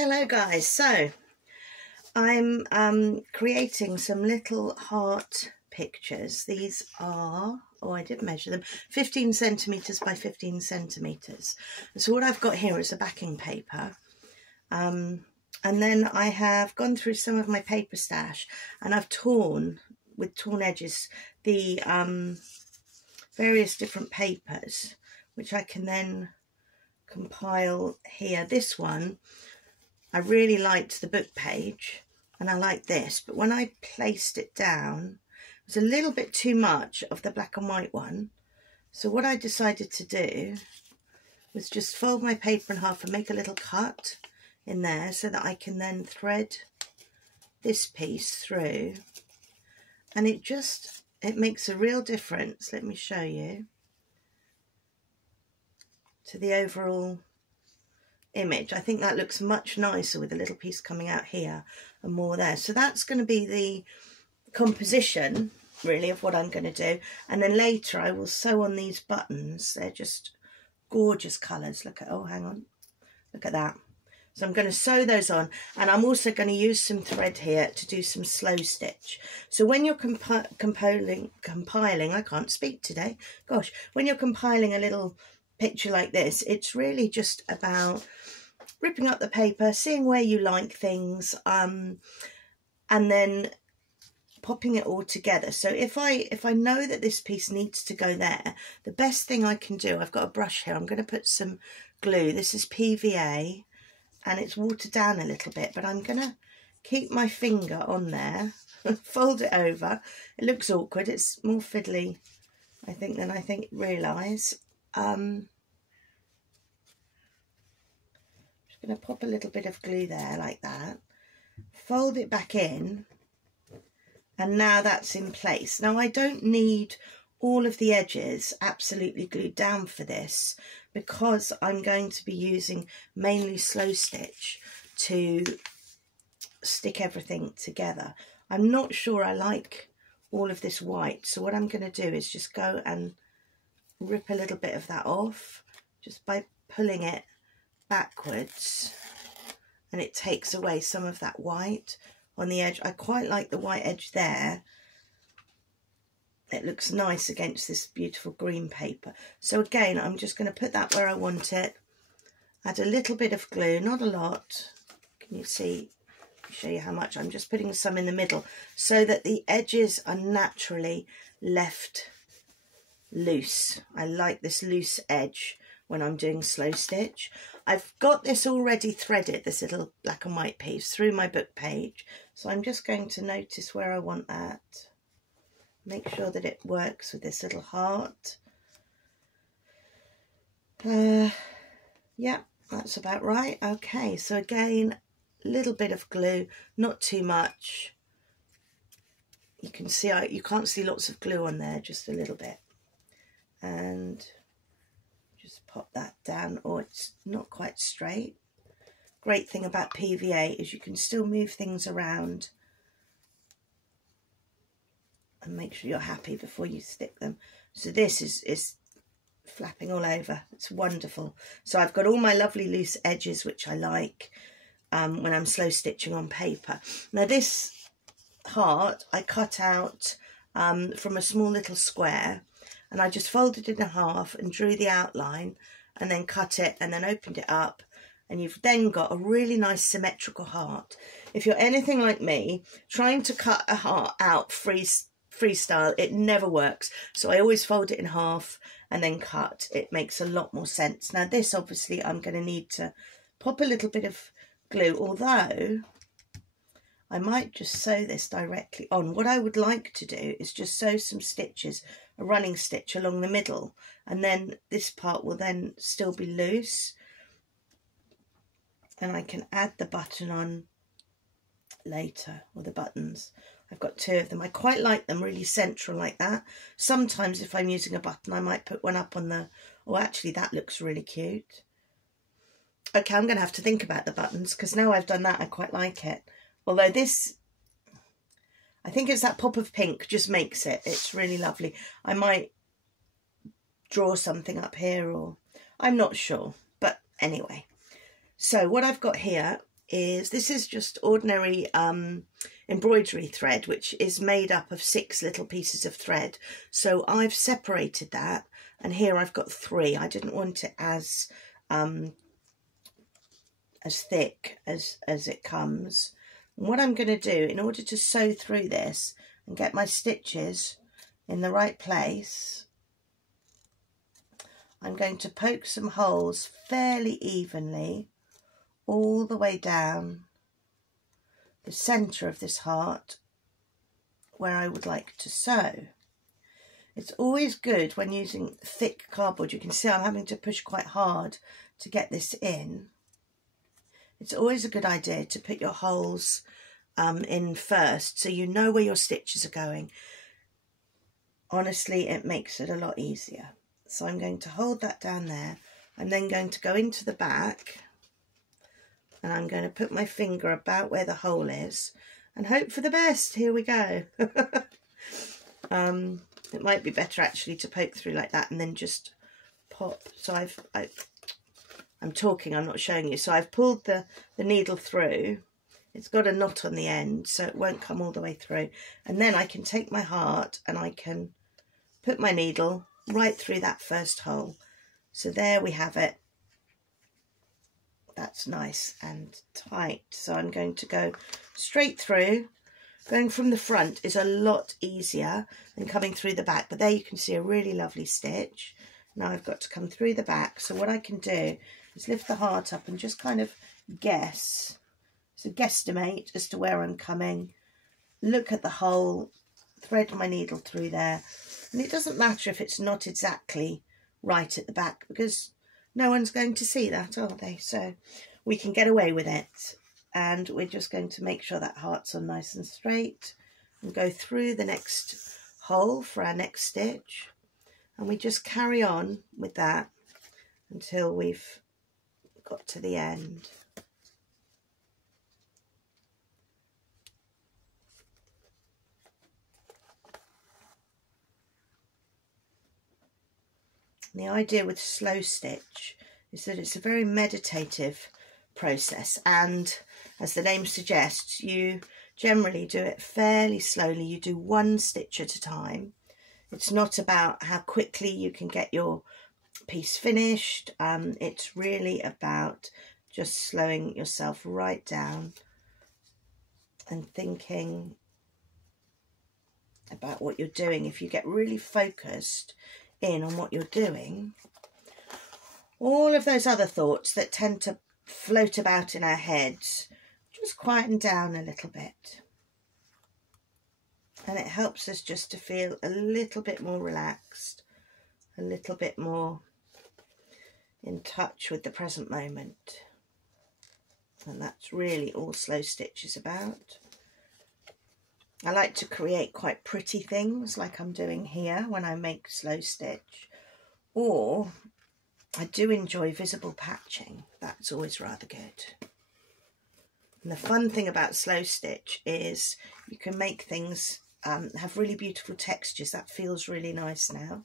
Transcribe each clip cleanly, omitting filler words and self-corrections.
Hello guys, so I'm creating some little heart pictures. These are, oh I did measure them, 15 centimetres by 15 centimetres. So what I've got here is a backing paper, and then I have gone through some of my paper stash and I've torn, with torn edges, the various different papers, which I can then compile here. This one, I really liked the book page and I like this, but when I placed it down, it was a little bit too much of the black and white one. So what I decided to do was just fold my paper in half and make a little cut in there so that I can then thread this piece through, and it makes a real difference. Let me show you, to the overall image. I think that looks much nicer with a little piece coming out here and more there. So that's going to be the composition really of what I'm going to do, and then later I will sew on these buttons. They're just gorgeous colours. Look at, oh hang on, look at that. So I'm going to sew those on, and I'm also going to use some thread here to do some slow stitch. So when you're compiling, I can't speak today, gosh, when you're compiling a little picture like this, it's really just about ripping up the paper, seeing where you like things, and then popping it all together. So if I know that this piece needs to go there, the best thing I can do, I've got a brush here, I'm going to put some glue. This is PVA and it's watered down a little bit, but I'm going to keep my finger on there, fold it over. It looks awkward, it's more fiddly I think than I realise. Just going to pop a little bit of glue there like that, fold it back in, and now that's in place. Now I don't need all of the edges absolutely glued down for this, because I'm going to be using mainly slow stitch to stick everything together. I'm not sure I like all of this white, so what I'm going to do is just go and rip a little bit of that off just by pulling it backwards, and it takes away some of that white on the edge. I quite like the white edge there. It looks nice against this beautiful green paper. So again, I'm just going to put that where I want it, add a little bit of glue, not a lot. Can you see? I'll show you how much. I'm just putting some in the middle so that the edges are naturally left loose. I like this loose edge when I'm doing slow stitch. I've got this already threaded, this little black and white piece, through my book page, so I'm just going to notice where I want that, make sure that it works with this little heart. Yeah, that's about right. Okay, so again, a little bit of glue, not too much. You can see, you can't see lots of glue on there, just a little bit. And just pop that down. Oh, it's not quite straight. Great thing about PVA is you can still move things around and make sure you're happy before you stick them. So this is flapping all over. It's wonderful. So I've got all my lovely loose edges, which I like when I'm slow stitching on paper. Now this heart I cut out from a small little square, and I just folded it in half and drew the outline and then cut it and then opened it up, and you've then got a really nice symmetrical heart. If you're anything like me, trying to cut a heart out freestyle, it never works. So I always fold it in half and then cut. It makes a lot more sense. Now this, obviously, I'm going to need to pop a little bit of glue, although I might just sew this directly on. What I would like to do is just sew some stitches, a running stitch along the middle, and then this part will then still be loose, and I can add the button on later, or the buttons. I've got two of them. I quite like them really central like that. Sometimes if I'm using a button, I might put one up on the, oh actually that looks really cute. Okay, I'm going to have to think about the buttons, because now I've done that I quite like it. Although this, I think it's that pop of pink just makes it. It's really lovely. I might draw something up here, or I'm not sure. But anyway, so what I've got here is, this is just ordinary embroidery thread, which is made up of 6 little pieces of thread. So I've separated that, and here I've got 3. I didn't want it as thick as it comes. And what I'm going to do, in order to sew through this and get my stitches in the right place, I'm going to poke some holes fairly evenly all the way down the centre of this heart where I would like to sew. It's always good when using thick cardboard. You can see I'm having to push quite hard to get this in. It's always a good idea to put your holes in first, so you know where your stitches are going. Honestly, it makes it a lot easier. So I'm going to hold that down there. I'm then going to go into the back, and I'm going to put my finger about where the hole is and hope for the best. Here we go. It might be better actually to poke through like that and then just pop. So I'm talking, I'm not showing you. So I've pulled the needle through. It's got a knot on the end, so it won't come all the way through. And then I can take my heart and I can put my needle right through that first hole. So there we have it. That's nice and tight. So I'm going to go straight through. Going from the front is a lot easier than coming through the back, but there you can see a really lovely stitch. Now I've got to come through the back. So what I can do is lift the heart up and just kind of guess. So guesstimate as to where I'm coming. Look at the hole, thread my needle through there. And it doesn't matter if it's not exactly right at the back, because no one's going to see that, are they? So we can get away with it. And we're just going to make sure that heart's on nice and straight and go through the next hole for our next stitch. And we just carry on with that until we've got to the end. The idea with slow stitch is that it's a very meditative process, and as the name suggests, you generally do it fairly slowly. You do 1 stitch at a time. It's not about how quickly you can get your piece finished. It's really about just slowing yourself right down and thinking about what you're doing. If you get really focused in on what you're doing, all of those other thoughts that tend to float about in our heads just quieten down a little bit, and it helps us just to feel a little bit more relaxed, a little bit more in touch with the present moment. And that's really all slow stitch is about. I like to create quite pretty things like I'm doing here when I make slow stitch, or I do enjoy visible patching. That's always rather good. And the fun thing about slow stitch is you can make things have really beautiful textures. That feels really nice now.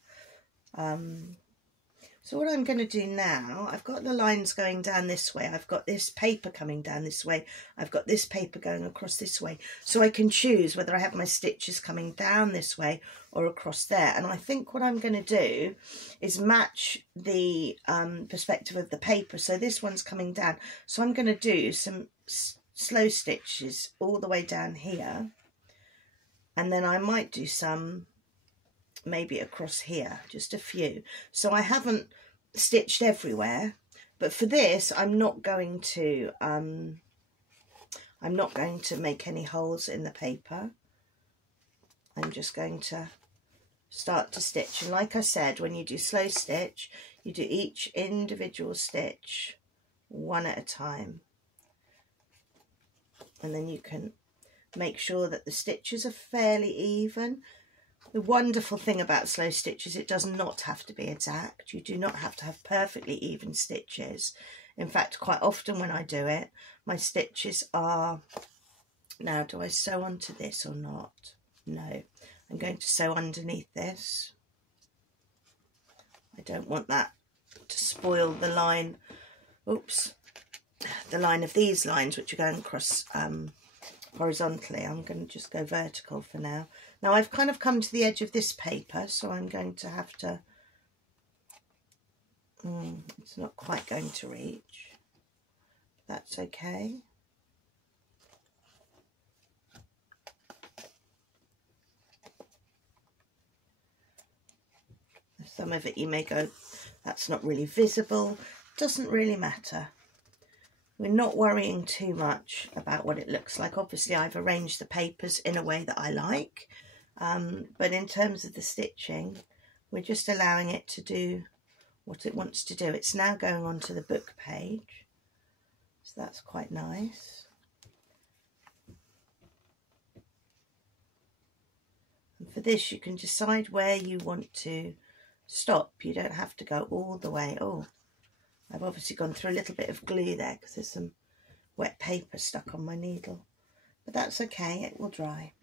So what I'm going to do now, I've got the lines going down this way. I've got this paper coming down this way. I've got this paper going across this way. So I can choose whether I have my stitches coming down this way or across there. And I think what I'm going to do is match the perspective of the paper. So this one's coming down. So I'm going to do some slow stitches all the way down here. And then I might do some maybe across here, just a few. So I haven't stitched everywhere, but for this I'm not going to make any holes in the paper. I'm just going to start to stitch, and like I said, when you do slow stitch, you do each individual stitch 1 at a time, and then you can make sure that the stitches are fairly even. The wonderful thing about slow stitch is it does not have to be exact. You do not have to have perfectly even stitches. In fact, quite often when I do it, my stitches are... Now, do I sew onto this or not? No. I'm going to sew underneath this. I don't want that to spoil the line. Oops. the line of these lines, which are going across horizontally. I'm going to just go vertical for now. Now I've kind of come to the edge of this paper, so I'm going to have to, it's not quite going to reach. That's okay. Some of it you may go, that's not really visible. Doesn't really matter. We're not worrying too much about what it looks like. Obviously I've arranged the papers in a way that I like, but in terms of the stitching, we're just allowing it to do what it wants to do. It's now going on to the book page, so that's quite nice. And for this you can decide where you want to stop. You don't have to go all the way. Oh, I've obviously gone through a little bit of glue there because there's some wet paper stuck on my needle, but that's okay, it will dry.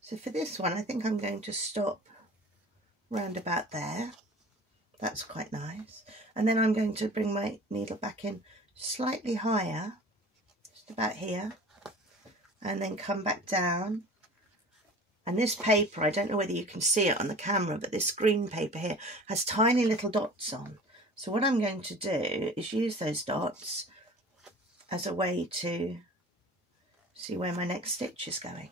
So for this one I think I'm going to stop round about there. That's quite nice. And then I'm going to bring my needle back in slightly higher, just about here, and then come back down. And this paper, I don't know whether you can see it on the camera, but this green paper here has tiny little dots on. So what I'm going to do is use those dots as a way to see where my next stitch is going.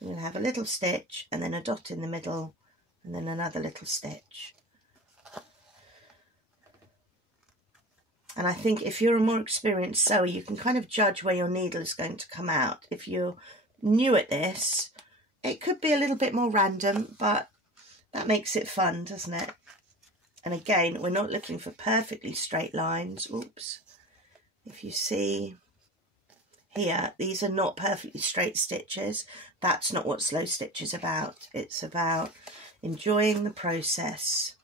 I'm going to have a little stitch and then a dot in the middle and then another little stitch. And I think if you're a more experienced sewer, you can kind of judge where your needle is going to come out. If you're new at this, it could be a little bit more random, but that makes it fun, doesn't it? And again, we're not looking for perfectly straight lines. Oops. If you see here, these are not perfectly straight stitches. That's not what slow stitch is about. It's about enjoying the process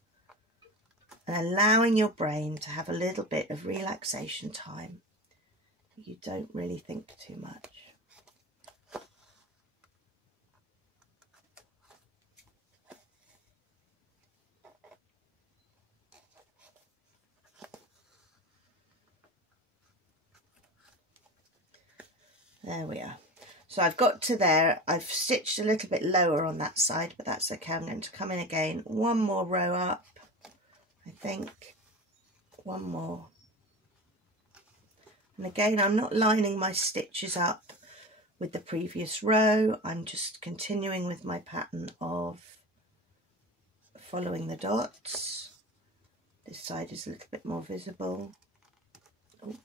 and allowing your brain to have a little bit of relaxation time. You don't really think too much. There we are. So I've got to there. I've stitched a little bit lower on that side, but that's okay. I'm going to come in again. One more row up, I think. One more. And again, I'm not lining my stitches up with the previous row. I'm just continuing with my pattern of following the dots. This side is a little bit more visible. Oh.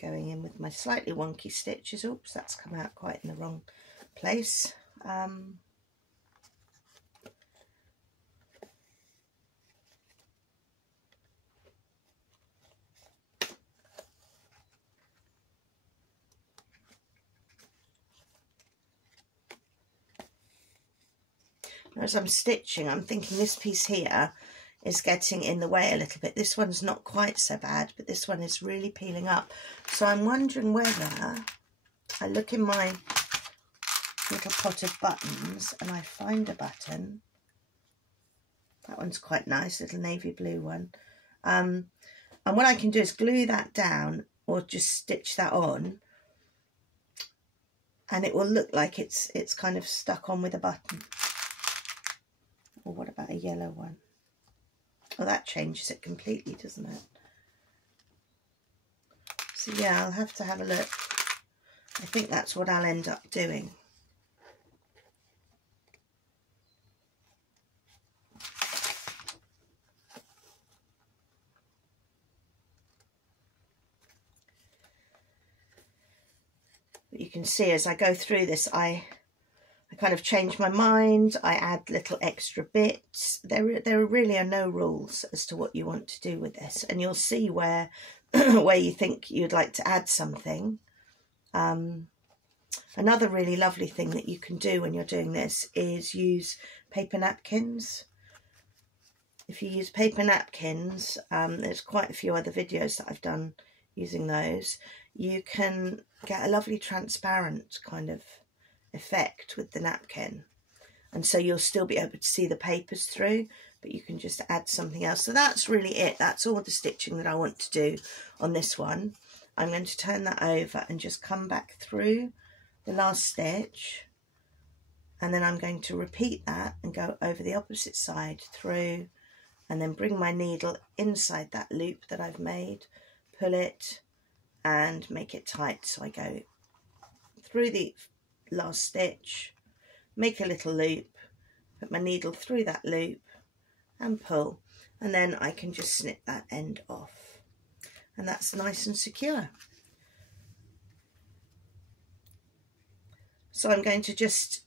Going in with my slightly wonky stitches. Oops, that's come out quite in the wrong place. As I'm stitching, I'm thinking this piece here is getting in the way a little bit. This one's not quite so bad, but this one is really peeling up. So I'm wondering whether I look in my little pot of buttons and I find a button. That one's quite nice, little navy blue one. And what I can do is glue that down or just stitch that on, and it will look like it's kind of stuck on with a button. Or what about a yellow one? Well, that changes it completely, doesn't it? So yeah, I'll have to have a look. I think that's what I'll end up doing. But you can see as I go through this, I kind of change my mind. I add little extra bits. There really are no rules as to what you want to do with this, and you'll see where where you think you'd like to add something. Another really lovely thing that you can do when you're doing this is use paper napkins. If you use paper napkins, there's quite a few other videos that I've done using those. You can get a lovely transparent kind of effect with the napkin. and so you'll still be able to see the papers through, but you can just add something else. So that's really it. That's all the stitching that I want to do on this one. I'm going to turn that over and just come back through the last stitch, and then I'm going to repeat that and go over the opposite side through, and then bring my needle inside that loop that I've made, pull it and make it tight. So I go through the last stitch, make a little loop, put my needle through that loop and pull, and then I can just snip that end off, and that's nice and secure. So I'm going to just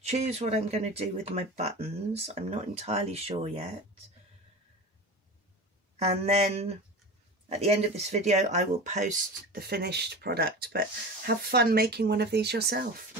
choose what I'm going to do with my buttons. I'm not entirely sure yet. And then at the end of this video, I will post the finished product, but have fun making one of these yourself.